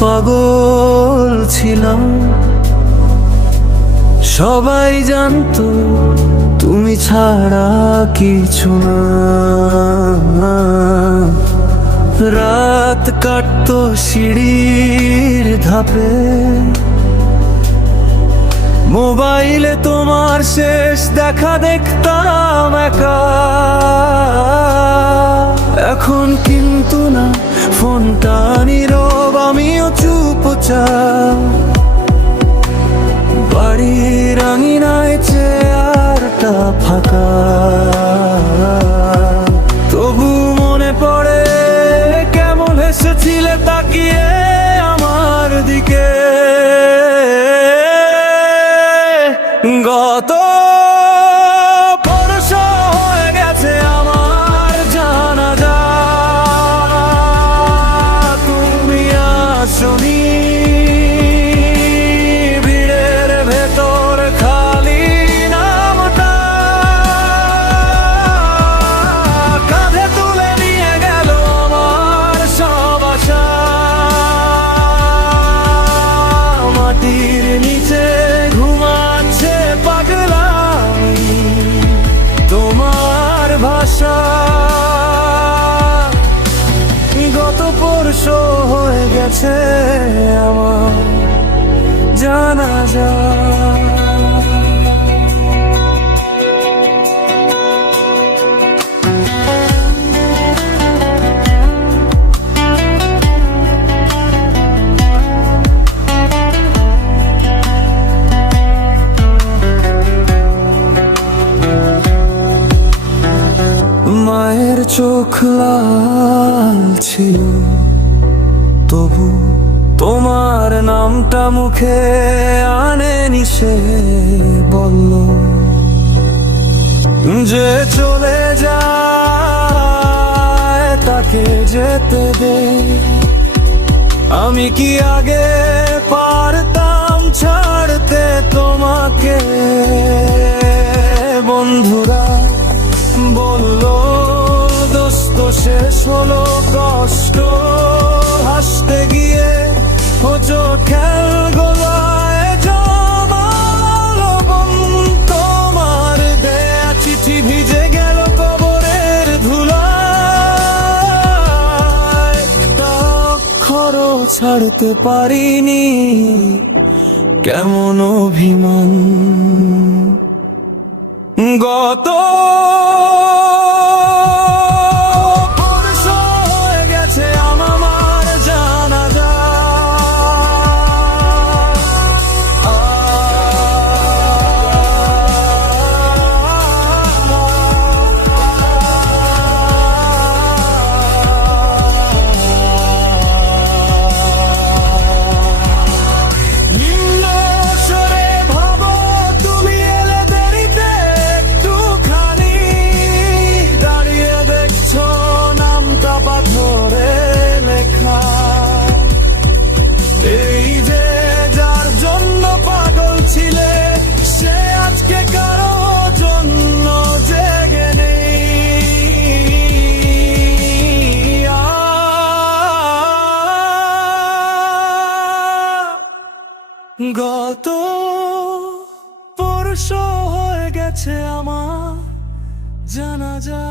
পাগল ছিলাম। সবাই জানতো তুমি ছাড়া কিছু না। রাত কাটতো সিঁড়ির ধাপে, মোবাইলে তোমার শেষ দেখা দেখতাম একা। এখন কিন্তু না, ফোনটা নীরব, আমিও চুপচাপ। বাড়ির আঙিনায় চেয়ারটা ফাঁকা, তবু মনে পড়ে কেমন হেসেছিলে তাকিয়ে আমার দিকে। গত বর্ষ হয়ে গেছে আমার জানাজা, তুমি আসনি। ভিড়ের ভেতর খালি নামটা কাঁধে তুলে নিয়ে গেল আমার সব আশা। মাটির নিচে ঘুমাচ্ছে পাগলা তোমার ভাষা। গত পরশু হয়ে গেছে আমার জানাজা। মায়ের চোখ লাল ছিল, তবু তোমার নামটা মুখে আনেনি সে। বলল যে চলে যায় তাকে যেতে দে। আমি কি আগে পারতাম ছাড়তে তোমাকে? বন্ধুরা বলল দোস্ত শেষ হলো কষ্ট, হাসতে গিয়ে ও চোখের গোলায় জমালো বন। তোমার দেয়া চিঠি ভিজে গেল কবরের ধুলায়, তা অক্ষরও ছাড়তে পারিনি, কেমন অভিমান। গত বর্ষ হয়ে গেছে আমার জানাজা। নিম্ন স্বরে ভাবো তুমি এলে দেরিতে একটুখানি, দাঁড়িয়ে দেখছো নামটা পাথরে লেখা। এই যে যার জন্য পাগল ছিলে, সে আজকে কারো জন্য জেগে নেই। গত পরশু হয়ে গেছে আমার জানাজা।